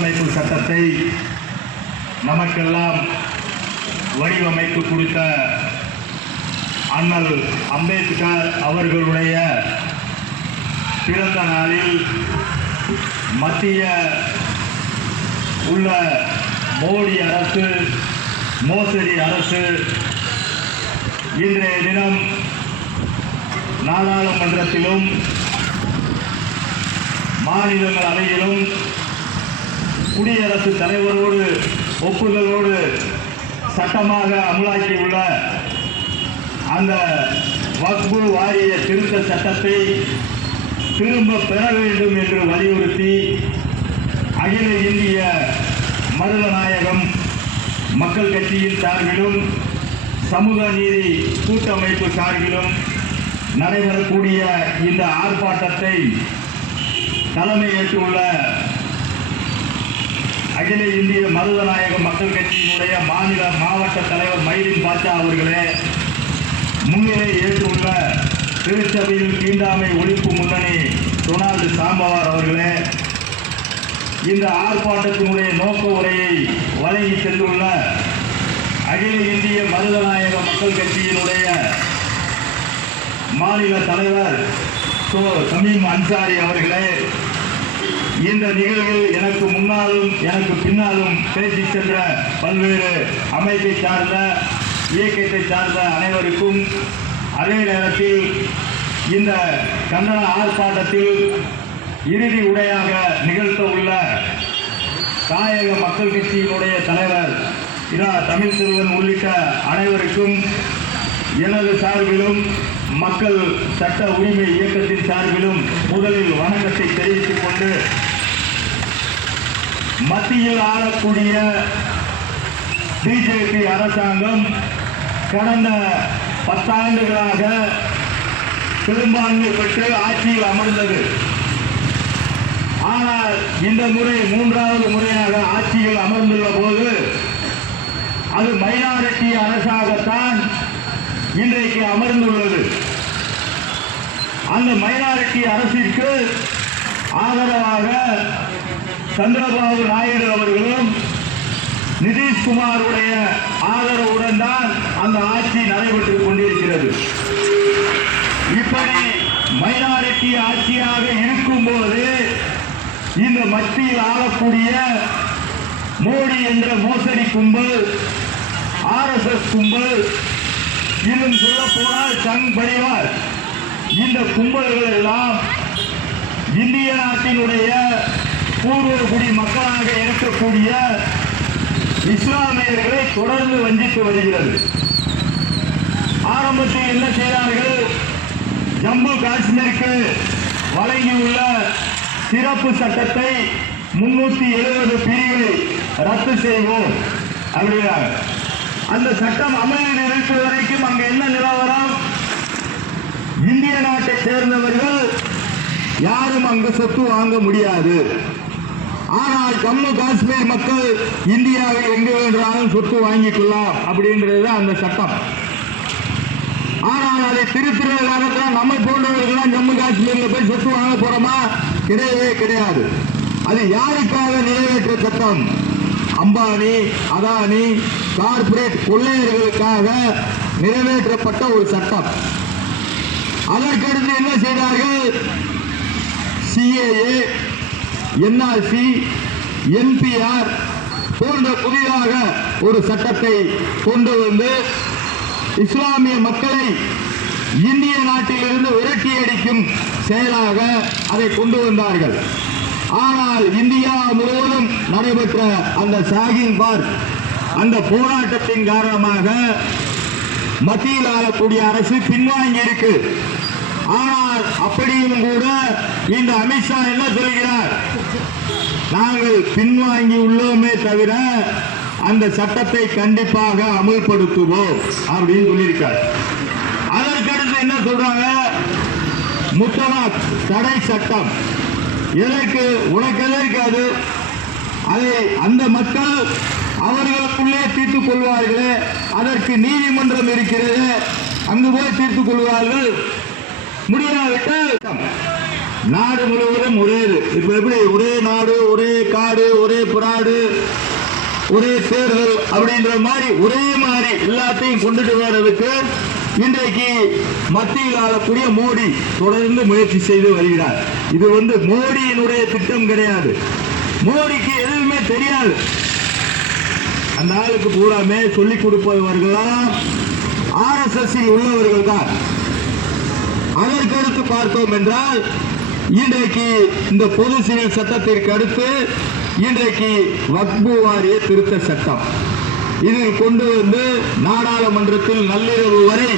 அரசமைப்பு சட்டத்தை நமக்கெல்லாம் வடிவமைத்து கொடுத்த அண்ணல் அம்பேத்கர் அவர்களுடைய பிறந்த நாளில் மத்திய உள்ள மோடி அரசு மோசடி அரசு இன்றைய தினம் நாடாளுமன்றத்திலும் மாநிலங்களவையிலும் குடியரசுத் தலைவரோடு ஒப்புதலோடு சட்டமாக அமலாக்கியுள்ள அந்த வக்பு வாரிய திருத்த சட்டத்தை திரும்ப பெற வேண்டும் என்று வலியுறுத்தி அகில இந்திய மருதநாயகம் மக்கள் கட்சியின் சார்பிலும் சமூக நீதி கூட்டமைப்பு சார்பிலும் நடைபெறக்கூடிய இந்த ஆர்ப்பாட்டத்தை தலைமையேற்றுள்ள அகில இந்திய மருதநாயக மக்கள் கட்சியினுடைய மாநில மாவட்ட தலைவர் மயிலின் பாட்சா அவர்களே முன்னிலை ஏற்றுள்ள திருச்சபையில் தீண்டாமை ஒழிப்பு முன்னணி டொனால்டு சாம்பவார் அவர்களே இந்த ஆர்ப்பாட்டத்தினுடைய நோக்க உரையை வழங்கி சென்றுள்ள அகில இந்திய மருதநாயக மக்கள் கட்சியினுடைய மாநில தலைவர் சோ சமீம் அன்சாரி அவர்களே இந்த நிகழ்வில் எனக்கு முன்னாலும் எனக்கு பின்னாலும் பேசி சென்ற பல்வேறு அமைப்பை சார்ந்த இயக்கத்தை சார்ந்த அனைவருக்கும் அதே நேரத்தில் இந்த கண்டன ஆர்ப்பாட்டத்தில் இறுதி உடையாக நிகழ்த்த உள்ள தாயக மக்கள் கட்சியினுடைய தலைவர் இரா தமிழ் செல்வன் உள்ளிட்ட அனைவருக்கும் எனது சார்பிலும் மக்கள் சட்ட உரிமை இயக்கத்தின் சார்பிலும் முதலில் வணக்கத்தை தெரிவித்துக் கொண்டு மத்தியில் ஆளக்கூடிய பிஜேபி அரசாங்கம் கடந்த பத்தாண்டுகளாக பெரும்பான்மை பெற்று ஆட்சியில் அமர்ந்தது. ஆனால் இந்த முறை மூன்றாவது முறையாக ஆட்சியில் அமர்ந்துள்ள போது அது மைனாரிட்டி அரசாகத்தான் இன்றைக்கு அமர்ந்துள்ளது. அந்த மைனாரிட்டி அரசிற்கு ஆதரவாக சந்திரபாபு நாயுடு அவர்களும் நிதிஷ்குமாருடைய ஆதரவுடன் தான் அந்த ஆட்சி நடைபெற்றுக் கொண்டிருக்கிறது. இப்படி மைனாரிட்டி ஆட்சியாக இருக்கும்போது இந்த மத்தியில் ஆளக்கூடிய மோடி என்ற மோசடி கும்பல் ஆர்எஸ்எஸ் கும்பல் இன்னும் சொல்ல போனால் சங் பரிவார் இந்த கும்பல்கள் எல்லாம் இந்திய நாட்டினுடைய பூர்வகுடி மக்களாக இருக்கக்கூடிய இஸ்லாமியர்களை தொடர்ந்து வஞ்சித்து வருகிறது. ஆரம்பத்தில் என்ன செய்தார்கள்? ஜம்மு காஷ்மீருக்கு வழங்கியுள்ள சிறப்பு சட்டத்தை முன்னூத்தி எழுபது பிரிவை ரத்து செய்வோம் அப்படிங்கிறாங்க அந்த சட்டம் அமலில் இருக்கும் வரைக்கும் அங்க என்ன நிலவரம்? இந்திய நாட்டை சேர்ந்தவர்கள் யாரும் அங்கு சொத்து வாங்க முடியாது. ஆனால் ஜம்மு காஷ்மீர் மக்கள் இந்தியாவில் எங்கு வேண்டாலும் சொத்து வாங்கிக்கலாம் அப்படின்றது அந்த சட்டம். ஆனால் அதை திருத்துற காலத்தில் நம்ம போன்றவர்கள்லாம் ஜம்மு காஷ்மீர்ல போய் சொத்து வாங்க போறோமா? கிடையவே கிடையாது. அது யாருக்காக நிறைவேற்ற சட்டம்? அம்பானி அதானி கார்ப்பரேட் கொள்ளையர்களுக்காக நிறைவேற்றப்பட்ட ஒரு சட்டம். அதற்கடுத்து என்ன செய்தார்கள்? சிஏஏ என்ஆர்சி என்பிஆர் போன்ற புதிதாக ஒரு சட்டத்தை கொண்டு வந்து இஸ்லாமிய மக்களை இந்திய நாட்டிலிருந்து விரட்டி அடிக்கும் செயலாக அதை கொண்டு வந்தார்கள். ஆனால் இந்தியா முழுவதும் நடைபெற்ற அந்த ஷாகின் பார்க் அந்த போராட்டத்தின் காரணமாக மத்தியில் ஆளக்கூடிய அரசு பின்வாங்கி இருக்கு ஆனால் அப்படியும் கூட இந்த அமித்ஷா என்ன சொல்கிறார்? நாங்கள் பின்வாங்கி உள்ளோமே தவிர அந்த சட்டத்தை கண்டிப்பாக அமல்படுத்துவோம் அப்படின்னு சொல்லியிருக்கார். அதற்கடுத்து என்ன சொல்றாங்க? முத்தலாக் தடை சட்டம். எனக்கு உனக்கு இருக்காது. அதை அந்த மக்கள் அவர்களுக்குள்ளே தீர்த்துக் கொள்வார்களே. அதற்கு நீதிமன்றம் இருக்கிறது. அங்கு போய் தீர்த்துக் கொள்வார்கள். முடியாவிட்டால் நாடு முழுவதும் ஒரே இப்ப எப்படி? ஒரே நாடு ஒரே காடு ஒரே புறாடு ஒரே தேர்தல் அப்படின்ற மாதிரி ஒரே மாதிரி எல்லாத்தையும் கொண்டுட்டு வர்றதுக்கு இன்றைக்கு மத்தியில் ஆளக்கூடிய மோடி தொடர்ந்து முயற்சி செய்து வருகிறார். இது வந்து மோடியினுடைய திட்டம் கிடையாது. மோடிக்கு எதுவுமே தெரியாது. அந்த ஆளுக்கு பூராமே சொல்லிக் கொடுப்பவர்களாம் ஆர்எஸ்எஸ் உள்ளவர்கள் தான் அதற்கடுத்து பார்த்தோம் என்றால் இன்றைக்கு இந்த பொது சிவில் சட்டத்திற்கு அடுத்து இன்றைக்கு வக்பு வாரிய திருத்த சட்டம். இது கொண்டு வந்து நாடாளுமன்றத்தில் நள்ளிரவு வரை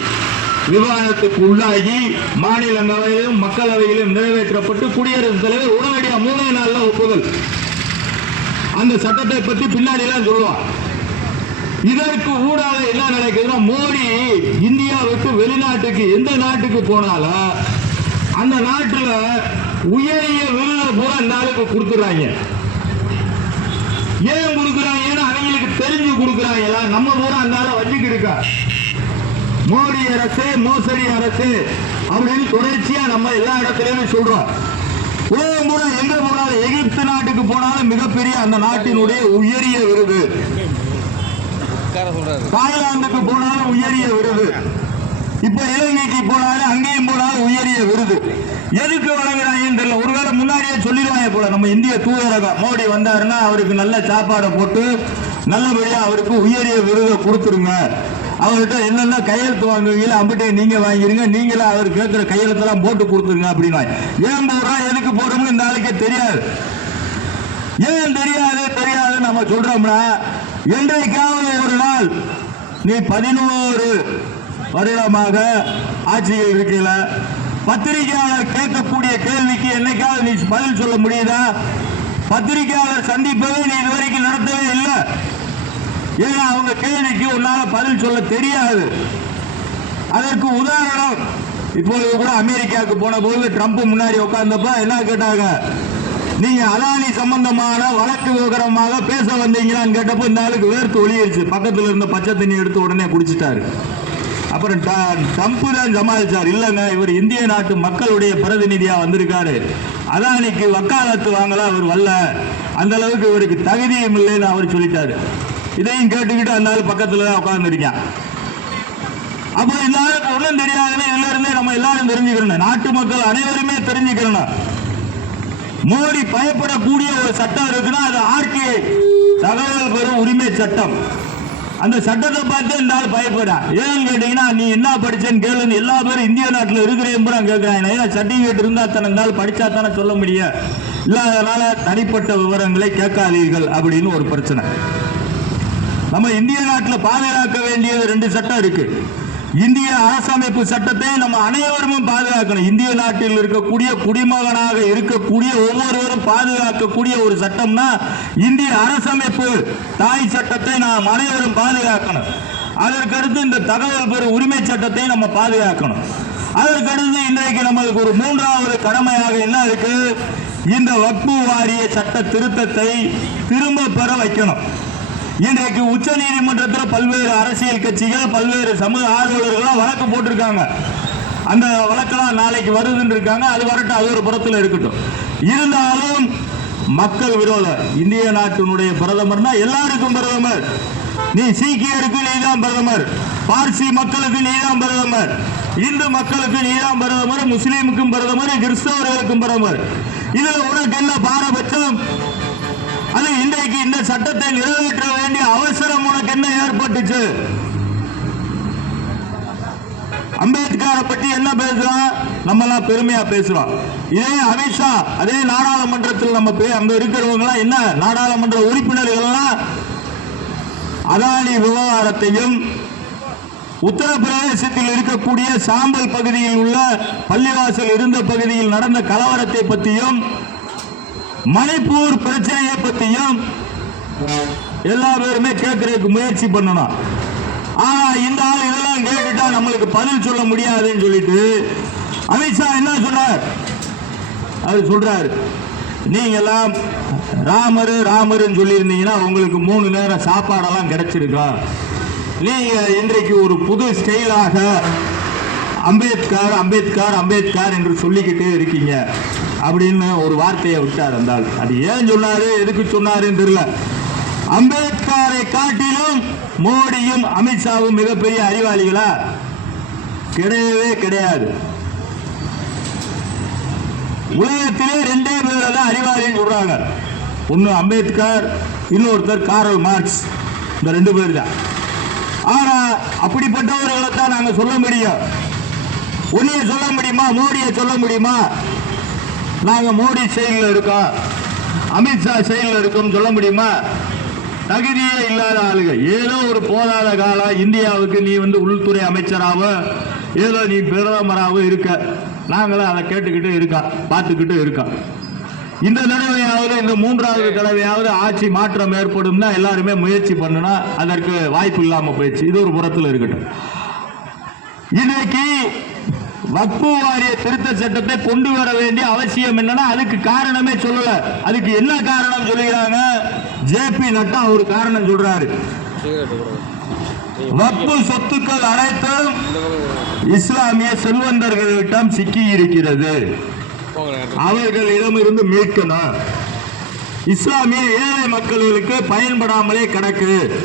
விவாதத்துக்கு உள்ளாகி மாநிலங்களவையிலும் மக்களவையிலும் நிறைவேற்றப்பட்டு குடியரசுத் தலைவர் உடனடியாக மூணே நாள்ல ஒப்புதல். அந்த சட்டத்தை பத்தி பின்னாடி எல்லாம் சொல்லுவான் இதற்கு ஊடாக என்ன நடக்குதுன்னா மோடி இந்தியாவுக்கு வெளிநாட்டுக்கு எந்த நாட்டுக்கு போனாலும் அந்த நாட்டில் உயரிய விருதை பூரா இந்த ஆளுக்கு கொடுத்துறாங்க ஏன் கொடுக்குறாங்கன்னா அவங்களுக்கு தெரிஞ்சு கொடுக்குறாங்க நம்ம பூரா அந்த ஆளை வச்சுக்கிட்டு இருக்கா? மோடி அரசு மோசடி அரசு அப்படின்னு தொடர்ச்சியா நம்ம எல்லா இடத்துலயுமே சொல்றோம். உலகம் பூரா எங்க போனாலும் எகிப்து நாட்டுக்கு போனாலும் மிகப்பெரிய அந்த நாட்டினுடைய உயரிய விருது. தாய்லாந்துக்கு போனாலும் உயரிய விருது. இப்ப இலங்கைக்கு போனாலும் அங்கேயும் போனாலும் உயரிய விருது. எதுக்கு வழங்குறாங்கன்னு தெரியல. ஒருவேளை முன்னாடியே சொல்லிடுவாங்க போல. நம்ம இந்திய தூதரகம் மோடி வந்தாருன்னா அவருக்கு நல்ல சாப்பாடை போட்டு நல்லபடியா அவருக்கு உயரிய விருதை கொடுத்துருங்க. அவர்கிட்ட என்னென்ன கையெழுத்து வாங்குவீங்களோ அம்பிட்டே நீங்க வாங்கிருங்க. நீங்களே அவர் கேட்கிற கையெழுத்தெல்லாம் போட்டு கொடுத்துருங்க அப்படின்னா ஏன் போடுறோம் எதுக்கு போடுறோம்னு இந்த ஆளுக்கே தெரியாது. ஏன் தெரியாது? தெரியாது நம்ம சொல்றோம்னா என்றைக்காவது ஒரு நாள் நீ பதினோரு வருடமாக ஆட்சியில் இருக்கல பத்திரிகையாளர் கேட்கக்கூடிய கேள்விக்கு என்னைக்காவது நீ பதில் சொல்ல முடியுதா? பத்திரிகையாளர் சந்திப்பதை நீ இதுவரைக்கும் நடத்தவே இல்லை. ஏன்னா அவங்க கேள்விக்கு உன்னால பதில் சொல்ல தெரியாது. அதற்கு உதாரணம் இப்போது கூட அமெரிக்காவுக்கு போன போது ட்ரம்ப் முன்னாடி உட்கார்ந்தப்ப என்ன கேட்டாங்க? நீங்க அதானி சம்பந்தமான வழக்கு விவகாரமாக பேச வந்தீங்களான்னு கேட்டப்போ இந்த ஆளுக்கு வேர்த்து ஒளியிருச்சு பக்கத்துல இருந்த பச்சை தண்ணி எடுத்து உடனே குடிச்சிட்டாரு. அப்புறம் ட- ட்ரம்ப் தான் இல்லைங்க இவர் இந்திய நாட்டு மக்களுடைய பிரதிநிதியா வந்திருக்காரு. அதானிக்கு வக்காலத்து வாங்கல அவர் வரல. அந்த அளவுக்கு இவருக்கு தகுதியும் இல்லைன்னு அவர் சொல்லிட்டாரு. இதையும் கேட்டுக்கிட்டு அந்த ஆள் பக்கத்துல தான் உட்கார்ந்துருக்கான். அப்போ எல்லாருக்கும் ஒன்றும் தெரியாதுன்னு எல்லாருமே நம்ம எல்லாரும் தெரிஞ்சுக்கணும் நாட்டு மக்கள் அனைவருமே தெரிஞ்சுக்கணும் மோடி பயப்படக்கூடிய ஒரு சட்டம் இருக்குன்னா அது ஆர்கே தகவல் பெறும் உரிமை சட்டம். அந்த சட்டத்தை பார்த்து இந்த ஆள் பயப்படுறான் ஏன்னு கேட்டீங்கன்னா நீ என்ன படிச்சேன்னு கேளுன்னு எல்லா பேரும் இந்திய நாட்டில் இருக்கிறேன் பூரா கேட்கிறாங்க ஏன்னா சர்டிஃபிகேட் இருந்தா தானே இருந்தால் படிச்சா தானே சொல்ல முடியும். இல்லாதனால தனிப்பட்ட விவரங்களை கேட்காதீர்கள் அப்படின்னு ஒரு பிரச்சனை. நம்ம இந்திய நாட்டில் பாதுகாக்க வேண்டியது ரெண்டு சட்டம் இருக்கு. இந்திய அரசமைப்பு சட்டத்தை நம்ம அனைவரும் பாதுகாக்கணும். இந்திய நாட்டில் இருக்கக்கூடிய குடிமகனாக இருக்கக்கூடிய ஒவ்வொருவரும் பாதுகாக்கக்கூடிய ஒரு சட்டம்னா இந்திய அரசமைப்பு தாய் சட்டத்தை நாம் அனைவரும் பாதுகாக்கணும். அதற்கடுத்து இந்த தகவல் பெறும் உரிமை சட்டத்தை நம்ம பாதுகாக்கணும். அதற்கடுத்து இன்றைக்கு நம்மளுக்கு ஒரு மூன்றாவது கடமையாக என்ன இருக்கு? இந்த வக்பு வாரிய சட்ட திருத்தத்தை திரும்ப பெற வைக்கணும். இன்றைக்கு உச்ச நீதிமன்றத்தில் பல்வேறு அரசியல் கட்சிகள் பல்வேறு சமூக ஆர்வலர்கள்லாம் வழக்கு போட்டிருக்காங்க. அந்த வழக்கெல்லாம் நாளைக்கு வருதுன்னு இருக்காங்க. அது வரட்டும் அது ஒரு புறத்தில் இருக்கட்டும். இருந்தாலும் மக்கள் விரோத இந்திய நாட்டினுடைய பிரதமர்னா எல்லாருக்கும் பிரதமர். நீ சீக்கியருக்கு நீதான் பிரதமர். பார்சி மக்களுக்கு நீதான் பிரதமர். இந்து மக்களுக்கு நீதான் பிரதமர். முஸ்லீமுக்கும் பிரதமர். கிறிஸ்தவர்களுக்கும் பிரதமர். இதுல உனக்கு என்ன பாரபட்சம். அது இன்றைக்கு இந்த சட்டத்தை நிறைவேற்ற வேண்டிய அவசரம் உனக்கு என்ன ஏற்பட்டுச்சு? அம்பேத்கரை பற்றி என்ன பேசுறோம் நம்ம எல்லாம் பெருமையா பேசுறோம். இதே அமித்ஷா அதே நாடாளுமன்றத்தில் நம்ம அங்க இருக்கிறவங்க எல்லாம் என்ன நாடாளுமன்ற உறுப்பினர்கள் எல்லாம் அதானி விவகாரத்தையும் உத்தரப்பிரதேசத்தில் இருக்கக்கூடிய சாம்பல் பகுதியில் உள்ள பள்ளிவாசல் இருந்த பகுதியில் நடந்த கலவரத்தை பற்றியும் மணிப்பூர் பிரச்சனையை பற்றியும் எல்லா பேருமே கேட்கறதுக்கு முயற்சி பண்ணணும். ஆனா இந்த ஆள் இதெல்லாம் கேட்டுட்டா நம்மளுக்கு பதில் சொல்ல முடியாதுன்னு சொல்லிட்டு அமித்ஷா என்ன சொன்னார்? அவர் சொல்றாரு நீங்க எல்லாம் ராமரு ராமருன்னு சொல்லியிருந்தீங்கன்னா உங்களுக்கு மூணு நேரம் சாப்பாடெல்லாம் கிடைச்சிருக்கா. நீங்க இன்றைக்கு ஒரு புது ஸ்டைலாக அம்பேத்கர் அம்பேத்கர் அம்பேத்கர் என்று சொல்லிக்கிட்டே இருக்கீங்க. அப்படின்னு ஒரு வார்த்தையை விட்டார் அந்த ஆள். அது ஏன் சொன்னாரு? எதுக்கு சொன்னாருன்னு தெரியல. அம்பேத்கரை காட்டிலும் மோடியும் அமித்ஷாவும் மிகப்பெரிய அறிவாளிகளா? கிடையவே கிடையாது. உலகத்திலே ரெண்டே பேரை தான் அறிவாளின்னு சொல்றாங்க. ஒன்னு அம்பேத்கர் இன்னொருத்தர் காரல் மார்க்ஸ். இந்த ரெண்டு பேர் தான் ஆனா அப்படிப்பட்டவர்களை தான் நாங்க சொல்ல முடியும். உன்னைய சொல்ல முடியுமா? மோடியை சொல்ல முடியுமா? நாங்கள் மோடி செயலில் இருக்கோம் அமித்ஷா செயலில் இருக்கோம் சொல்ல முடியுமா? தகுதியே இல்லாத ஆளுங்க. ஏதோ ஒரு போதாத காலம் இந்தியாவுக்கு நீ வந்து உள்துறை அமைச்சராக ஏதோ நீ பிரதமராகவும் இருக்க. நாங்களும் அதை கேட்டுக்கிட்டு இருக்கா பார்த்துக்கிட்டு இருக்கோம் இந்த தடவையாவது இந்த மூன்றாவது தடவையாவது ஆட்சி மாற்றம் ஏற்படும் எல்லாருமே முயற்சி பண்ணுனா அதற்கு வாய்ப்பு இல்லாம போயிடுச்சு. இது ஒரு புறத்தில் இருக்கட்டும். இன்னைக்கு வக்பு வாரிய திருத்த சட்டத்தை கொண்டு வர வேண்டிய அவசியம் என்னன்னா அதுக்கு காரணமே சொல்லல. அதுக்கு என்ன காரணம் சொல்லுகிறாங்க ஜேபி நட்டா ஒரு காரணம் சொல்றாரு. வப்பு வக்பு சொத்துக்கள் அனைத்தும் இஸ்லாமிய செல்வந்தர்களிடம் சிக்கி இருக்கிறது. அவர்களிடம் இருந்து மீட்கணும். இஸ்லாமிய ஏழை மக்களுக்கு பயன்படாமலே கிடக்கு.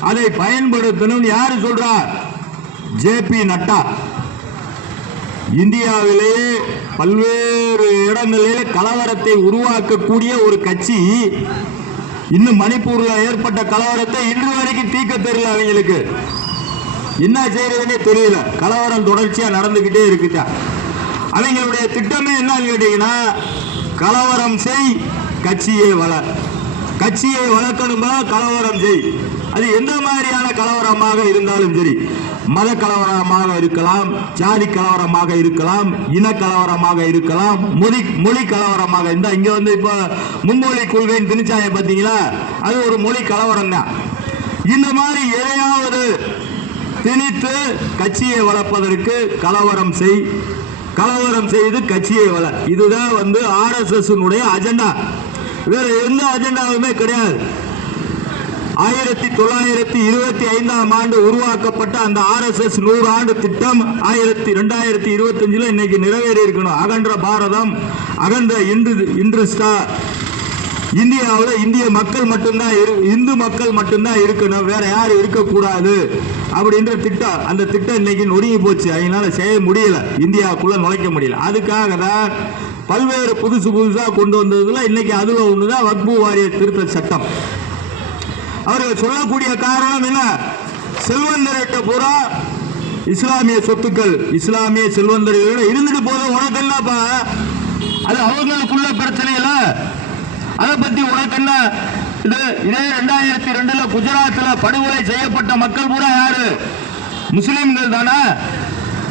அதை பயன்படுத்தணும் யாரு சொல்றா? ஜேபி நட்டா. இந்தியாவிலேயே பல்வேறு இடங்களிலே கலவரத்தை உருவாக்கக்கூடிய ஒரு கட்சி. இன்னும் மணிப்பூர்ல ஏற்பட்ட கலவரத்தை இன்று வரைக்கும் தீர்க்க தெரியல அவங்களுக்கு. என்ன செய்யறதுன்னே தெரியல. கலவரம் தொடர்ச்சியா நடந்துகிட்டே இருக்குதா? அவங்களுடைய திட்டமே என்னன்னு கேட்டீங்கன்னா கலவரம் செய் கட்சியை வள கட்சியை வளர்க்கணுமா கலவரம் செய். அது எந்த மாதிரியான கலவரமாக இருந்தாலும் சரி மத கலவரமாக இருக்கலாம் ஜாதி கலவரமாக இருக்கலாம் இன கலவரமாக இருக்கலாம் மொழி மொழி கலவரமாக இருந்தா இங்க வந்து இப்போ மும்மொழி கொள்கைன்னு திணிச்சாங்க பார்த்தீங்களா அது ஒரு மொழி கலவரம் தான். இந்த மாதிரி எதையாவது திணித்து கட்சியை வளர்ப்பதற்கு கலவரம் செய் கலவரம் செய்து கட்சியை வள இதுதான் வந்து ஆர்எஸ்எஸ் அஜெண்டா. வேற எந்த அஜெண்டாவுமே கிடையாது. ஆயிரத்தி தொள்ளாயிரத்தி இருபத்தி ஐந்தாம் ஆண்டு உருவாக்கப்பட்ட அந்த ஆர்எஸ்எஸ் நூறு ஆண்டு திட்டம் ஆயிரத்தி ரெண்டாயிரத்தி இருபத்தஞ்சுல இன்னைக்கு நிறைவேறி இருக்கணும் அகன்ற பாரதம் அகன்ற இன்று இன்று இந்தியாவில் இந்திய மக்கள் மட்டும்தான் இரு- இந்து மக்கள் மட்டும்தான் இருக்கணும். வேற யாரும் இருக்கக்கூடாது அப்படின்ற திட்டம் அந்த திட்டம் இன்னைக்கு நொறுங்கி போச்சு. அதனால செய்ய முடியல. இந்தியாவுக்குள்ள நுழைக்க முடியல. அதுக்காக தான் பல்வேறு புதுசு புதுசாக கொண்டு வந்ததுல இன்னைக்கு அதுல தான் வக்பு வாரிய திருத்த சட்டம். அவர்கள் சொல்லக்கூடிய காரணம் என்ன? செல்வந்தர்கிட்ட பூரா இஸ்லாமிய சொத்துக்கள் இஸ்லாமிய செல்வந்தர்கள் இருந்துட்டு போதும் உனக்கு என்னப்பா? அது அவங்களுக்குள்ள பிரச்சனை இல்ல. அதை பத்தி உனக்கு என்ன? இது இதே ரெண்டாயிரத்தி ரெண்டுல குஜராத்ல படுகொலை செய்யப்பட்ட மக்கள் பூரா யாரு? முஸ்லிம்கள் தானே?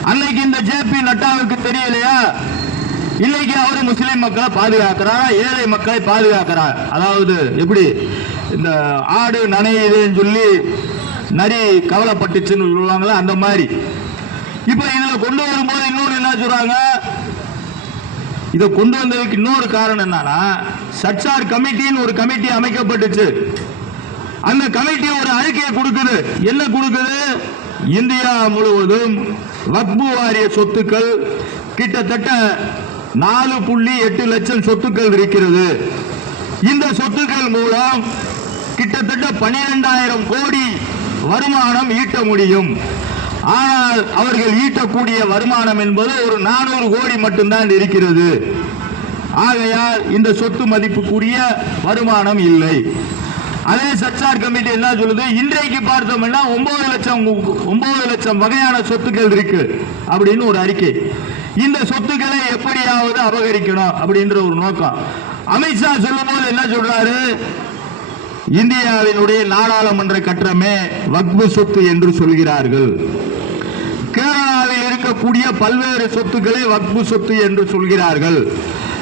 அன்னைக்கு இந்த ஜேபி நட்டாவுக்கு தெரியலையா? இன்னைக்கு அவரு முஸ்லிம் மக்களை பாதுகாக்கிறாரா? ஏழை மக்களை பாதுகாக்கிறார்? அதாவது எப்படி? இந்த ஆடு நனையுதுன்னு சொல்லி நரி கவலைப்பட்டுச்சுன்னு சொல்லுவாங்களே அந்த மாதிரி. இப்போ இதில் கொண்டு வரும்போது இன்னொரு என்ன சொல்கிறாங்க இதை கொண்டு வந்ததுக்கு இன்னொரு காரணம் என்னன்னா சச்சார் கமிட்டின்னு ஒரு கமிட்டி அமைக்கப்பட்டுச்சு. அந்த கமிட்டி ஒரு அறிக்கையை கொடுக்குது. என்ன கொடுக்குது? இந்தியா முழுவதும் வக்பு வாரிய சொத்துக்கள் கிட்டத்தட்ட நாலு புள்ளி எட்டு லட்சம் சொத்துக்கள் இருக்கிறது. இந்த சொத்துக்கள் மூலம் கிட்டத்தட்ட பனிரெண்டாயிரம் கோடி வருமானம் ஈட்ட முடியும். ஆனால் அவர்கள் ஈட்டக்கூடிய வருமானம் என்பது ஒரு நானூறு கோடி மட்டும்தான் இருக்கிறது. ஆகையால் இந்த சொத்து மதிப்புக்குரிய வருமானம் இல்லை. அதே சச்சார் கமிட்டி என்ன சொல்லுது? இன்றைக்கு பார்த்தோம்னா ஒன்பது லட்சம் ஒன்பது லட்சம் வகையான சொத்துக்கள் இருக்கு அப்படின்னு ஒரு அறிக்கை. இந்த சொத்துக்களை எப்படியாவது அபகரிக்கணும் அப்படின்ற ஒரு நோக்கம். அமித்ஷா சொல்லும்போது என்ன சொல்றாரு? இந்தியாவினுடைய நாடாளுமன்ற கட்டமே வக்பு சொத்து என்று சொல்கிறார்கள். கேரளாவில் இருக்கக்கூடிய பல்வேறு சொத்துக்களை வக்பு சொத்து என்று சொல்கிறார்கள்.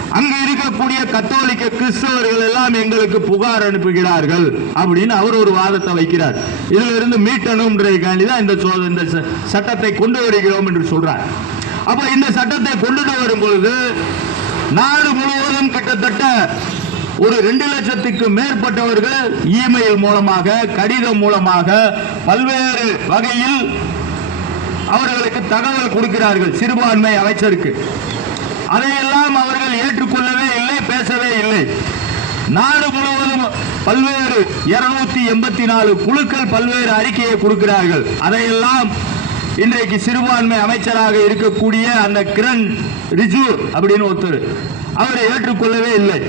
அங்கு இருக்கக்கூடிய கத்தோலிக்க கிறிஸ்தவர்கள் எல்லாம் எங்களுக்கு புகார் அனுப்புகிறார்கள் அப்படின்னு அவர் ஒரு வாதத்தை வைக்கிறார். இதுல இருந்து மீட்டணும்ன்றதுக்காண்டி தான் இந்த இந்த ச- சட்டத்தை கொண்டு வருகிறோம் என்று சொல்றார். அப்ப இந்த சட்டத்தை கொண்டுட்டு வரும் பொழுது நாடு முழுவதும் கிட்டத்தட்ட ஒரு ரெண்டு லட்சத்துக்கு மேற்பட்டவர்கள் இமெயில் மூலமாக கடிதம் மூலமாக பல்வேறு வகையில் அவர்களுக்கு தகவல் கொடுக்கிறார்கள் சிறுபான்மை அமைச்சருக்கு. அதையெல்லாம் அவர்கள் ஏற்றுக்கொள்ளவே இல்லை பேசவே இல்லை. நாடு முழுவதும் பல்வேறு இருநூத்தி எண்பத்தி நாலு குழுக்கள் பல்வேறு அறிக்கையை கொடுக்கிறார்கள். அதையெல்லாம் இன்றைக்கு சிறுபான்மை அமைச்சராக இருக்கக்கூடிய அந்த கிரண் ரிஜு அப்படின்னு ஒருத்தர் அவர் ஏற்றுக்கொள்ளவே இல்லை.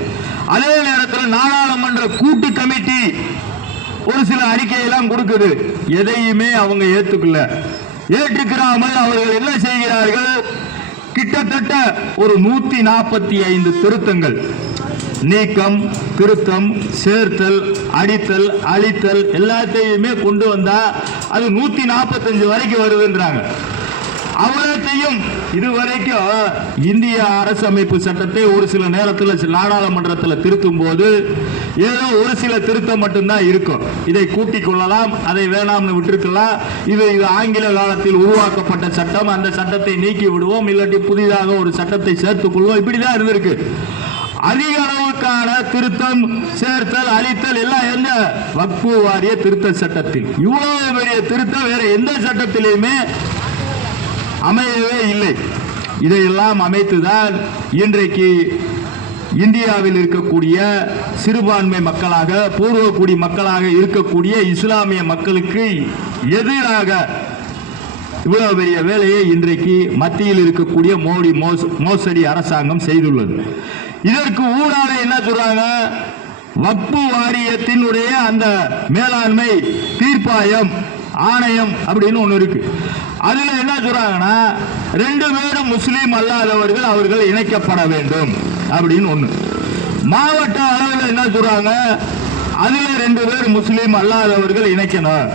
அதே நேரத்தில் நாடாளுமன்ற கூட்டு கமிட்டி ஒரு சில அறிக்கையெல்லாம் கொடுக்குது. எதையுமே அவங்க ஏத்துக்கல. ஏற்றுக்கிறாமல் அவர்கள் என்ன செய்கிறார்கள்? கிட்டத்தட்ட ஒரு நூத்தி நாற்பத்தி ஐந்து திருத்தங்கள். நீக்கம் திருத்தம் சேர்த்தல் அடித்தல் அழித்தல் எல்லாத்தையுமே கொண்டு வந்தா அது நூத்தி நாற்பத்தஞ்சு வரைக்கும் வருதுன்றாங்க. அவ்வளத்தையும் இதுவரைக்கும் இந்திய அரசமைப்பு சட்டத்தை ஒரு சில நேரத்தில் நாடாளுமன்றத்தில் திருத்தும் போது ஏதோ ஒரு சில திருத்தம் மட்டும்தான் இருக்கும். இதை கூட்டிக் கொள்ளலாம் அதை வேணாம்னு விட்டுருக்கலாம். இது இது ஆங்கில காலத்தில் உருவாக்கப்பட்ட சட்டம். அந்த சட்டத்தை நீக்கி விடுவோம். இல்லாட்டி புதிதாக ஒரு சட்டத்தை சேர்த்துக் கொள்வோம். இப்படிதான் இருந்திருக்கு. அதிக அளவுக்கான திருத்தம் சேர்த்தல் அழித்தல் எல்லாம் எந்த வக்பு வாரிய திருத்த சட்டத்தில்? இவ்வளவு பெரிய திருத்தம் வேற எந்த சட்டத்திலையுமே அமையவே இல்லை. இதையெல்லாம் அமைத்துதான் இன்றைக்கு இந்தியாவில் இருக்கக்கூடிய சிறுபான்மை மக்களாக பூர்வக்குடி மக்களாக இருக்கக்கூடிய இஸ்லாமிய மக்களுக்கு எதிராக இவ்வளவு பெரிய வேலையை இன்றைக்கு மத்தியில் இருக்கக்கூடிய மோடி மோசடி அரசாங்கம் செய்துள்ளது. இதற்கு ஊடாக என்ன சொல்றாங்க? வக்பு வாரியத்தினுடைய அந்த மேலாண்மை தீர்ப்பாயம் ஆணையம் அப்படின்னு ஒன்று இருக்கு. அதுல என்ன சொல்றாங்கன்னா ரெண்டு பேரும் முஸ்லீம் அல்லாதவர்கள் அவர்கள் இணைக்கப்பட வேண்டும் அப்படின்னு ஒண்ணு. மாவட்ட அளவில் என்ன சொல்றாங்க அதுல ரெண்டு பேர் முஸ்லீம் அல்லாதவர்கள் இணைக்கணும்.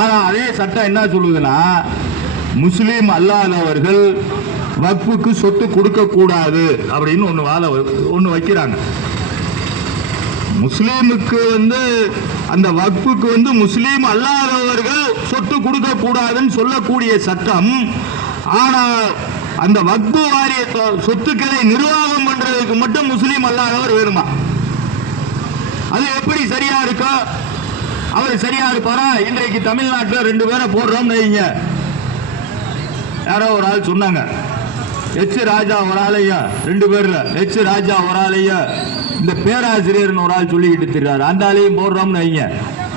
ஆனா அதே சட்டம் என்ன சொல்லுதுன்னா முஸ்லீம் அல்லாதவர்கள் வக்புக்கு சொத்து கொடுக்க கூடாது அப்படின்னு ஒன்று வாத ஒன்று வைக்கிறாங்க. முஸ்லீமுக்கு வந்து அந்த வக்புக்கு வந்து முஸ்லீம் அல்லாதவர்கள் சொத்து கொடுக்க கூடாதுன்னு சொல்லக்கூடிய சட்டம். ஆனால் அந்த வக்பு வாரிய சொத்துக்களை நிர்வாகம் பண்றதுக்கு மட்டும் முஸ்லீம் அல்லாதவர் வேணுமா? அது எப்படி சரியா இருக்கோ? அவர் சரியா இருப்பாரா? இன்றைக்கு தமிழ்நாட்டில் ரெண்டு பேரை போடுறோம் வைங்க. யாரோ ஒரு ஆள் சொன்னாங்க. எச். ராஜா ஒரு ஆளையா? ரெண்டு பேர்ல. எச். ராஜா ஒரு ஆளையா? இந்த பேராசிரியர்னு ஒரு ஆள் சொல்லிக்கிட்டு திரிறாரு அந்த ஆளையும் போடுறோம்னு வைங்க.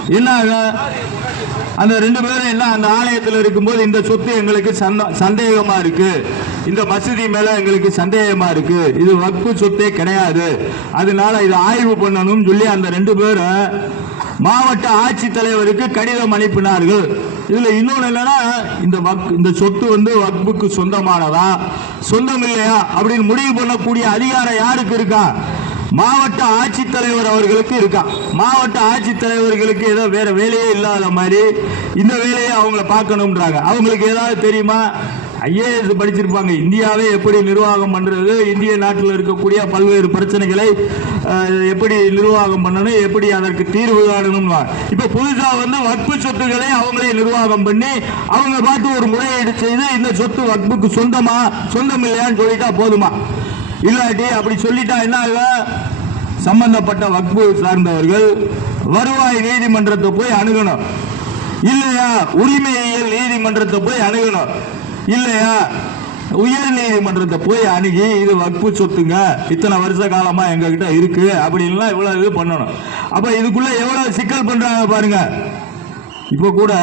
என்ன அந்த ரெண்டு பேரும் எல்லாம் அந்த ஆலயத்தில் இருக்கும்போது இந்த சொத்து எங்களுக்கு சந்த- சந்தேகமா இருக்கு. இந்த மசூதி மேல எங்களுக்கு சந்தேகமா இருக்கு. இது வக்பு சொத்தே கிடையாது. அதனால இதை ஆய்வு பண்ணணும்னு சொல்லி அந்த ரெண்டு பேரும் மாவட்ட ஆட்சித்தலைவருக்கு கடிதம் அனுப்பினார்கள். இதுல இன்னொன்று என்னன்னா இந்த வக் இந்த சொத்து வந்து வக்புக்கு சொந்தமானதா? சொந்தம் இல்லையா? அப்படின்னு முடிவு பண்ணக்கூடிய அதிகாரம் யாருக்கு இருக்கா? மாவட்ட ஆட்சித்தலைவர் அவர்களுக்கு இருக்கா? மாவட்ட ஆட்சித்தலைவர்களுக்கு ஏதோ வேற வேலையே இல்லாத மாதிரி இந்த வேலையை அவங்கள பார்க்கணும்ன்றாங்க. அவங்களுக்கு ஏதாவது தெரியுமா? ஐஏஎஸ் படிச்சிருப்பாங்க. இந்தியாவை எப்படி நிர்வாகம் பண்ணுறது இந்திய நாட்டில் இருக்கக்கூடிய பல்வேறு பிரச்சனைகளை எப்படி நிர்வாகம் பண்ணணும்? எப்படி அதற்கு தீர்வு காணணும்? இப்போ புதுசாக வந்து வக்பு சொத்துக்களை அவங்களே நிர்வாகம் பண்ணி அவங்க பார்த்து ஒரு முறையீடு செய்து இந்த சொத்து வக்புக்கு சொந்தமா சொந்தம் இல்லையான்னு சொல்லிட்டா போதுமா? இல்லாட்டி அப்படி சொல்லிட்டா என்ன ஆகும்? சம்பந்தப்பட்ட வக்பு சார்ந்தவர்கள் வருவாய் நீதிமன்றத்தை போய் அணுகணும். இல்லையா? உரிமையியல் நீதிமன்றத்தை போய் அணுகணும். இல்லையா? உயர் நீதிமன்றத்தை போய் அணுகி இது வக்பு சொத்துங்க. இத்தனை வருஷ காலமா எங்ககிட்ட இருக்கு. அப்படின்லாம் இவ்வளவு இது பண்ணணும். அப்ப இதுக்குள்ள எவ்வளவு சிக்கல் பண்றாங்க பாருங்க. இப்போ கூட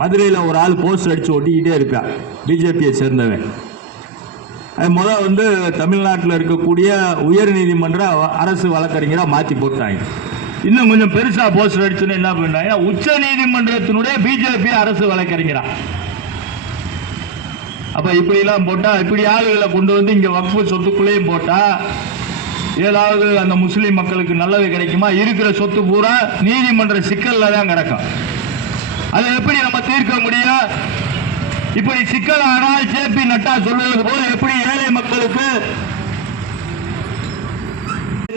மதுரையில் ஒரு ஆள் போஸ்ட் அடிச்சு ஒட்டிக்கிட்டே இருக்கான் பிஜேபியை சேர்ந்தவன். அது வந்து தமிழ்நாட்டில் இருக்கக்கூடிய உயர் நீதிமன்ற அரசு வழக்கறிஞராக மாற்றி போட்டாங்க. இன்னும் கொஞ்சம் பெருசாக போஸ்டர் அடிச்சுன்னு என்ன பண்ணாங்க உச்ச நீதிமன்றத்தினுடைய பிஜேபி அரசு வழக்கறிஞரா. அப்போ இப்படிலாம் போட்டால் இப்படி ஆளுகளை கொண்டு வந்து இங்கே வக்ஃபு சொத்துக்குள்ளேயும் போட்டால் ஏதாவது அந்த முஸ்லீம் மக்களுக்கு நல்லது கிடைக்குமா? இருக்கிற சொத்து பூரா நீதிமன்ற சிக்கலில் தான் கிடக்கும். அதை எப்படி நம்ம தீர்க்க முடியும்? இப்படி சிக்கலானால் சேபி நட்டா சொல்லுவது போல எப்படி ஏழை மக்களுக்கு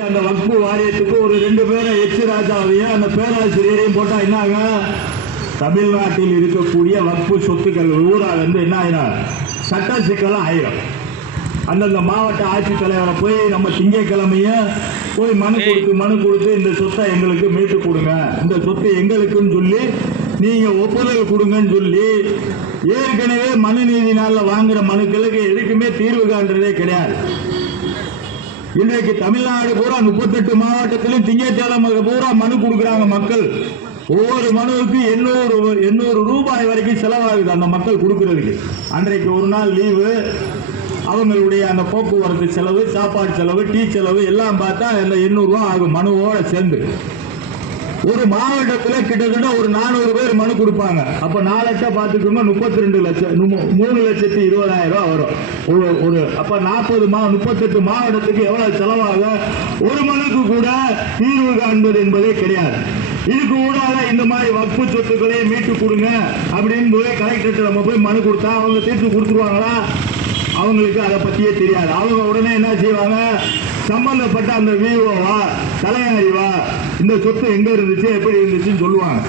அந்த வக்பு வாரியத்துக்கு ஒரு ரெண்டு பேரை எச் ராஜாவையும் அந்த பேராசிரியரையும் போட்டா என்ன ஆகும் தமிழ்நாட்டில் இருக்கக்கூடிய வக்பு சொத்துக்கள் ஊரா வந்து என்ன ஆயிரும் சட்ட சிக்கலும் ஆயிரும். அந்தந்த மாவட்ட ஆட்சித்தலைவரை போய் நம்ம திங்கட்கிழமையும் போய் மனு கொடுத்து மனு கொடுத்து இந்த சொத்தை எங்களுக்கு மீட்டு கொடுங்க. இந்த சொத்து எங்களுக்குன்னு சொல்லி நீங்க ஒப்புதல் கொடுங்கன்னு சொல்லி ஏற்கனவே மனு நீதி நாளில் வாங்குற மனுக்களுக்கு எதுக்குமே தீர்வு காண்றதே கிடையாது. இன்றைக்கு தமிழ்நாடு பூரா முப்பத்தெட்டு மாவட்டத்திலும் திங்கட்கிழமை பூரா மனு கொடுக்குறாங்க மக்கள். ஒவ்வொரு மனுவுக்கு எண்ணூறு எண்ணூறு ரூபாய் வரைக்கும் செலவாகுது அந்த மக்கள் கொடுக்கறதுக்கு. அன்றைக்கு ஒரு நாள் லீவு. அவங்களுடைய அந்த போக்குவரத்து செலவு சாப்பாடு செலவு டீ செலவு எல்லாம் பார்த்தா அந்த எண்ணூறுவா ஆகும் மனுவோட சேர்ந்து. ஒரு மாவட்டத்துல கிட்டத்தட்ட ஒரு நானூறு பேர் மனு கொடுப்பாங்க. அப்ப லட்சம் பாத்துக்கோங்க முப்பத்தி ரெண்டு லட்சம் மூணு லட்சத்தி இருபதாயிரம் ரூபாய் வரும். ஒரு ஒரு அப்ப நாற்பது மா முப்பத்தெட்டு மாவட்டத்துக்கு எவ்வளவு செலவாக? ஒரு மனுக்கு கூட தீர்வு காண்பது என்பதே கிடையாது. இதுக்கு ஊடாக இந்த மாதிரி வக்பு சொத்துக்களை மீட்டு கொடுங்க அப்படின்னு போய் கலெக்டர் நம்ம போய் மனு கொடுத்தா அவங்க தீர்த்து கொடுத்துருவாங்களா? அவங்களுக்கு அதை பத்தியே தெரியாது. அவங்க உடனே என்ன செய்வாங்க? சம்பந்தப்பட்ட அந்த விஓவா தலையாரிவா இந்த சொத்து எங்க இருந்துச்சு எப்படி இருந்துச்சுன்னு சொல்லுவாங்க.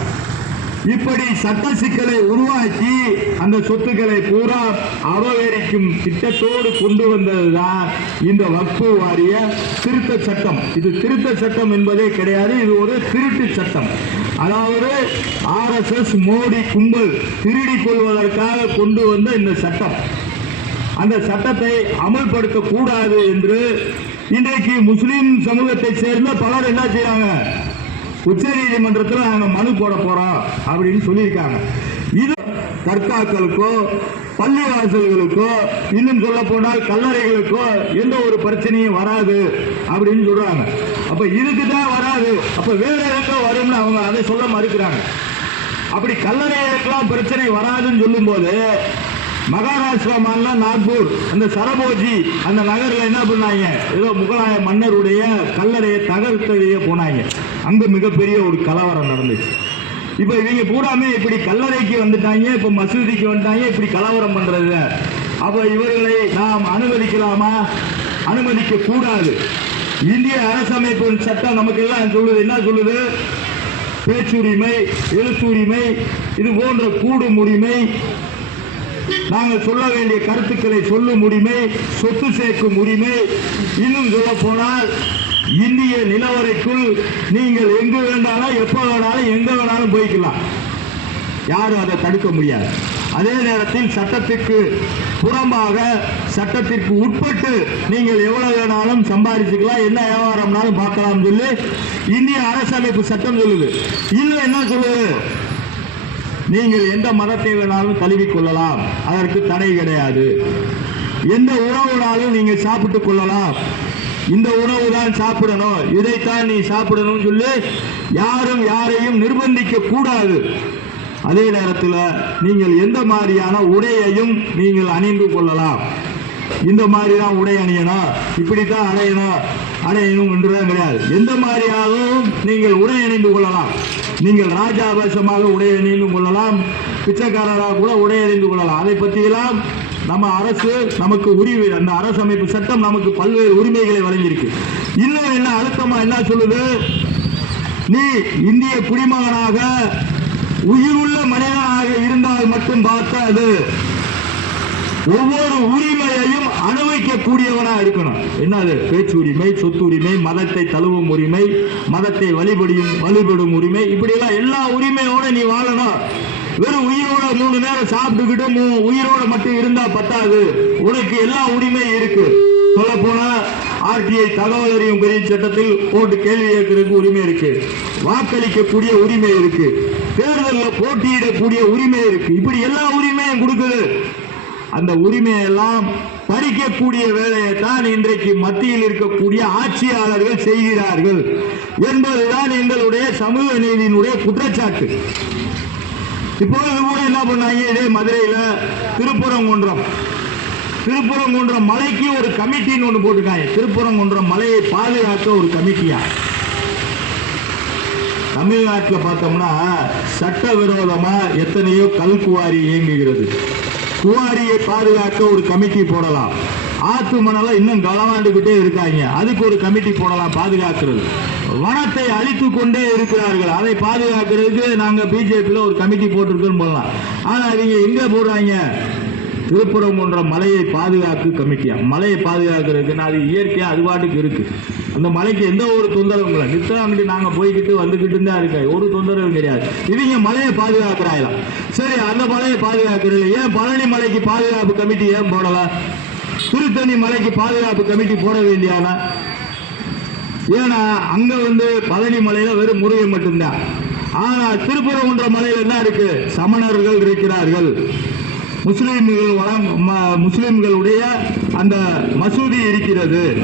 இப்படி சட்ட சிக்கலை உருவாக்கி அந்த சொத்துக்களை பூரா அபகரிக்கும் திட்டத்தோடு கொண்டு வந்ததுதான் இந்த வக்பு வாரிய திருத்த சட்டம். இது திருத்த சட்டம் என்பதே கிடையாது இது ஒரு திருட்டு சட்டம். அதாவது ஆர்எஸ்எஸ் மோடி கும்பல் திருடிக் கொள்வதற்காக கொண்டு வந்த இந்த சட்டம். அந்த சட்டத்தை அமல்படுத்தக்கூடாது என்று இன்றைக்கு முஸ்லீம் சமூகத்தை சேர்ந்த பலர் என்ன செய்யறாங்க உச்ச நீதிமன்றத்தில் நாங்கள் மனு போட போறோம் அப்படின்னு சொல்லியிருக்காங்க. இது தர்காக்களுக்கோ பள்ளிவாசல்களுக்கோ இன்னும் சொல்ல போனால் கல்லறைகளுக்கோ எந்த ஒரு பிரச்சனையும் வராது அப்படின்னு சொல்றாங்க. அப்ப இதுக்கு தான் வராது. அப்ப வேற இடத்துல வரும்னு அவங்க அதை சொல்ல மறுக்கிறாங்க. அப்படி கல்லறைகளுக்கெல்லாம் பிரச்சனை வராதுன்னு சொல்லும்போது மகாராஷ்டிரா மாநிலம் நாக்பூர் அந்த சரபோஜி அந்த நகர்ல என்ன பண்ணாங்க? ஏதோ முகலாய மன்னருடைய கல்லறையை தகர்த்தெறிய போனாங்க. அங்க மிகப்பெரிய ஒரு கலவரம் நடந்துச்சு. இப்ப இவங்க பூராமே இப்படி கல்லறைக்கு வந்துட்டாங்க இப்ப மசூதிக்கு வந்துட்டாங்க இப்படி கலவரம் பண்றது. அப்ப இவர்களை நாம் அனுமதிக்கலாமா? அனுமதிக்க கூடாது. இந்திய அரசமைப்பு சட்டம் நமக்கு எல்லாம் சொல்லுது. என்ன சொல்லுது? பேச்சுரிமை எழுத்துரிமை இது போன்ற கூடும் உரிமை நாங்கள் சொல்ல வேண்டிய கருத்துக்களை சொல்லும் உரிமை சொத்து சேர்க்கும் உரிமை இன்னும் சொல்ல போனால் இந்திய நிலவரைக்குள் நீங்கள் எங்கு வேண்டாலும் எப்போ வேணாலும் எங்க வேணாலும் போய்க்கலாம். யாரும் அதை தடுக்க முடியாது. அதே நேரத்தில் சட்டத்திற்கு புறம்பாக சட்டத்திற்கு உட்பட்டு நீங்கள் எவ்வளவு வேணாலும் சம்பாதிச்சுக்கலாம் என்ன வியாபாரம்னாலும் பார்க்கலாம் சொல்லி இந்திய அரசமைப்பு சட்டம் சொல்லுது. இல்லை என்ன சொல்லுது? நீங்கள் எந்த மதத்தை வேணாலும் தழுவிக் கொள்ளலாம். அதற்கு தடை கிடையாது. எந்த உணவுனாலும் நீங்க சாப்பிட்டுக் கொள்ளலாம். இந்த உணவு தான் சாப்பிடணும். இதைத்தான் நீ சாப்பிடணும் சொல்லி யாரும் யாரையும் நிர்பந்திக்க கூடாது. அதே நேரத்தில் நீங்கள் எந்த மாதிரியான உடையையும் நீங்கள் அணிந்து கொள்ளலாம். இந்த மாதிரி தான் உடை அணியணும். இப்படித்தான் அடையணும் அடையணும் என்றுதான் கிடையாது. எந்த மாதிரியாகவும் நீங்கள் உடை அணிந்து கொள்ளலாம். நீங்கள் ராஜாபாசமாக உடை அணிந்து கொள்ளலாம். பிச்சைக்காரராக கூட உடை அணிந்து கொள்ளலாம். அதை பற்றியெல்லாம் நம்ம அரசு நமக்கு உரிமை அந்த அரசமைப்பு சட்டம் நமக்கு பல்வேறு உரிமைகளை வழங்கியிருக்கு. இன்னும் என்ன அழுத்தமா என்ன சொல்லுது? நீ இந்திய குடிமகனாக உயிருள்ள மனிதனாக இருந்தால் மட்டும் பார்த்தாது. ஒவ்வொரு உரிமையையும் அனுபவிக்கக்கூடியவனா இருக்கணும். என்னது? பேச்சு உரிமை சொத்து உரிமை மதத்தை தழுவும் உரிமை மதத்தை வழிபடியும் வழிபடும் உரிமை. இப்படி எல்லாம் எல்லா உரிமையோட நீ வாழணும். வெறும் உயிரோட மூணு நேரம் சாப்பிட்டுக்கிட்டு மூ- உயிரோட மட்டும் இருந்தா பத்தாது. உனக்கு எல்லா உரிமையும் இருக்கு. சொல்ல போனா ஆர்டிஐ தகவல் அறியும் பெரிய சட்டத்தில் போட்டு கேள்வி கேட்கறதுக்கு உரிமை இருக்கு. வாக்களிக்கக்கூடிய உரிமை இருக்கு. தேர்தலில் போட்டியிடக்கூடிய உரிமை இருக்கு. இப்படி எல்லா உரிமையும் கொடுக்குது. அந்த உரிமையெல்லாம் பறிக்கக்கூடிய வேலையை தான் இன்றைக்கு மத்தியில் இருக்கக்கூடிய ஆட்சியாளர்கள் செய்கிறார்கள் என்பதுதான் எங்களுடைய சமூக நீதியினுடைய குற்றச்சாட்டு. இப்போது கூட என்ன பண்ணாங்க? இதே மதுரையில் திருப்புறங்குன்றம். திருப்புறங்குன்றம் மலைக்கு ஒரு கமிட்டின்னு ஒன்று போட்டிருக்காங்க. திருப்புறங்குன்றம் மலையை பாதுகாக்க ஒரு கமிட்டியா? தமிழ்நாட்டில் பார்த்தோம்னா சட்டவிரோதமா எத்தனையோ கல்குவாரி இயங்குகிறது. குவாரியை பாதுகாக்க ஒரு கமிட்டி போடலாம். ஆத்து மணலை இன்னும் களவாண்டுகிட்டே இருக்காங்க. அதுக்கு ஒரு கமிட்டி போடலாம் பாதுகாக்கிறது. வனத்தை அழித்து கொண்டே இருக்கிறார்கள். அதை பாதுகாக்கிறதுக்கு நாங்க பிஜேபியில் ஒரு கமிட்டி போட்டிருக்கோம் போடலாம் ஆனா அவங்க எங்க போடுறாங்க? போன்ற மலையை பாதுகாக்கு கமிட்டியா? மலையை பாதுகாக்கிறதுக்கு அது இயற்கையா அது பாட்டுக்கு இருக்கு. அந்த மலைக்கு எந்த ஒரு தொந்தரவும் இல்லை. நித்தம் அங்கிட்டு நாங்க போய்கிட்டு வந்துக்கிட்டு தான் இருக்க ஒரு தொந்தரவும் கிடையாது. இவங்க மலையை பாதுகாக்கிறாங்களாம் சரி அந்த மலையை பாதுகாக்கிறது ஏன் பழனி மலைக்கு பாதுகாப்பு கமிட்டி ஏன் போடல? திருத்தணி மலைக்கு பாதுகாப்பு கமிட்டி போட வேண்டியானா ஏன்னா அங்க வந்து பழனி மலையில வெறும் முருகன் மட்டும்தான். ஆனா திருப்பரங்குன்ற மலையில என்ன இருக்கு? சமணர்கள் இருக்கிறார்கள். முஸ்லீம்கள் வளம் ம- அந்த மசூதி இருக்கிறது.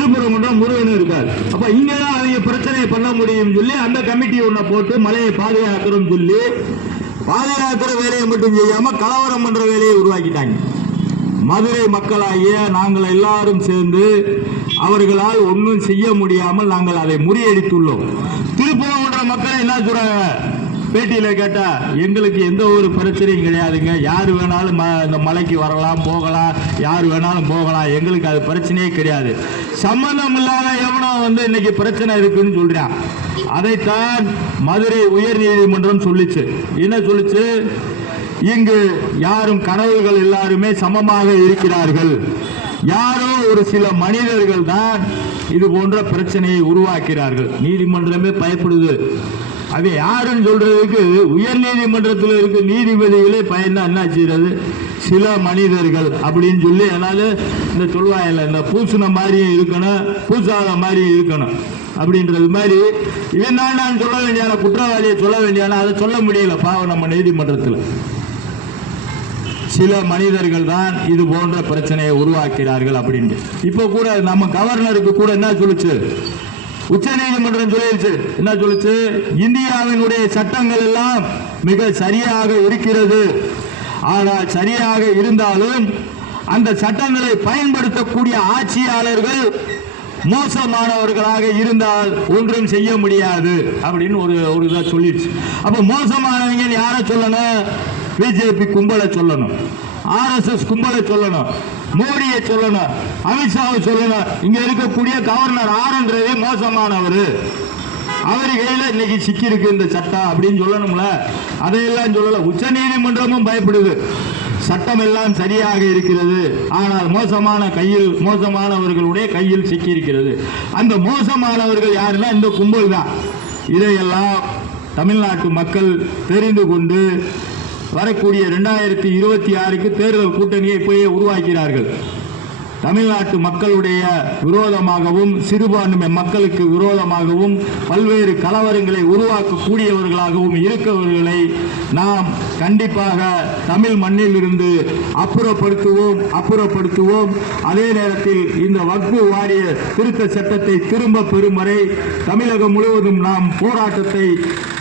திருப்பரங்குன்றம் முருகன் இருக்கார். அப்ப இங்கதான் அவங்க பிரச்சனை பண்ண முடியும்னு சொல்லி அந்த கமிட்டி ஒன்றை போட்டு மலையை பாதுகாக்கிறோம் சொல்லி பாதுகாக்கிற வேலையை மட்டும் செய்யாம கலவரம் பண்ற வேலையை உருவாக்கிட்டாங்க. மதுரை மக்களாகிய நாங்கள் எல்லாரும் சேர்ந்து அவர்களால் ஒன்றும் செய்ய முடியாமல் நாங்கள் அதை முறியடித்துள்ளோம். திருப்பரங்குன்ற மக்களை என்ன சொல்றாங்க? பேட்டியில கேட்டா எங்களுக்கு எந்த ஒரு பிரச்சனையும் கிடையாதுங்க. யார் வேணாலும் ம- இந்த மலைக்கு வரலாம் போகலாம். யார் வேணாலும் போகலாம். எங்களுக்கு அது பிரச்சனையே கிடையாது. சம்பந்தம் இல்லாத எவனோ வந்து இன்னைக்கு பிரச்சனை இருக்குன்னு சொல்றான். அதைத்தான் மதுரை உயர் நீதிமன்றம் சொல்லிச்சு. என்ன சொல்லிச்சு? இங்கு யாரும் கனவுகள் எல்லாருமே சமமாக இருக்கிறார்கள். யாரோ ஒரு சில மனிதர்கள் தான் இது போன்ற பிரச்சனையை உருவாக்கிறார்கள். நீதிமன்றமே பயப்படுது. அது யாருன்னு சொல்றதுக்கு உயர் நீதிமன்றத்தில் இருக்க. நீதிபதிகளே பயந்தா என்ன செய்யறது? சில மனிதர்கள் அப்படின்னு சொல்லி அதனால இந்த சொல்லுவாங்கல்ல இந்த பூசின மாதிரியும் இருக்கணும் பூசாத மாதிரியும் இருக்கணும். அப்படின்றது மாதிரி இவன் தான் நான் சொல்ல வேண்டியான குற்றவாளியை சொல்ல வேண்டியான அதை சொல்ல முடியல பாவம் நம்ம நீதிமன்றத்தில். சில மனிதர்கள் தான் இது போன்ற பிரச்சனையை உருவாக்கிறார்கள் அப்படின்ட்டு. இப்போ கூட நம்ம கவர்னருக்கு கூட என்ன சொல்லுச்சு? உச்ச நீதிமன்றம் சொல்லிடுச்சு என்ன சொல்லுச்சு? இந்தியாவினுடைய சட்டங்கள் எல்லாம் மிக சரியாக இருக்கிறது. ஆனால் சரியாக இருந்தாலும் அந்த சட்டங்களை பயன்படுத்தக்கூடிய ஆட்சியாளர்கள் மோசமானவர்களாக இருந்தால் ஒன்றும் செய்ய முடியாது அப்படின்னு ஒரு ஒரு இதாக சொல்லிடுச்சு அப்ப மோசமானவங்க யாரை சொல்லணும்? பிஜேபி கும்பலை சொல்லணும். ஆர்எஸ்எஸ் கும்பலை சொல்லணும். மோடியை சொல்லணும் அமித்ஷாவை சொல்லணும். இங்க இருக்கக்கூடிய கவர்னர் ஆர் மோசமானவர். அவர் கையில இன்னைக்கு சிக்கி இருக்கு இந்த சட்டம் அப்படின்னு சொல்லணும்ல. அதையெல்லாம் சொல்லல. உச்ச நீதிமன்றமும் பயப்படுது. சட்டம் எல்லாம் சரியாக இருக்கிறது. ஆனால் மோசமான கையில் மோசமானவர்களுடைய கையில் சிக்கி இருக்கிறது அந்த மோசமானவர்கள் யாருன்னா இந்த கும்பல் தான். இதையெல்லாம் தமிழ்நாட்டு மக்கள் தெரிந்து கொண்டு வரக்கூடிய ரெண்டாயிரத்தி இருபத்தி ஆறுக்கு தேர்தல் கூட்டணியை இப்பயே உருவாக்கிறார்கள். தமிழ்நாட்டு மக்களுடைய விரோதமாகவும் சிறுபான்மை மக்களுக்கு விரோதமாகவும் பல்வேறு கலவரங்களை உருவாக்கக்கூடியவர்களாகவும் இருக்கவர்களை நாம் கண்டிப்பாக தமிழ் மண்ணில் இருந்து அப்புறப்படுத்துவோம் அப்புறப்படுத்துவோம். அதே நேரத்தில் இந்த வக்பு வாரிய திருத்த சட்டத்தை திரும்ப பெறும் வரை தமிழகம் முழுவதும் நாம் போராட்டத்தை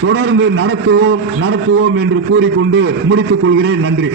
தொடர்ந்து நடத்துவோம் நடத்துவோம் என்று கூறிக்கொண்டு முடித்துக் கொள்கிறேன். நன்றி.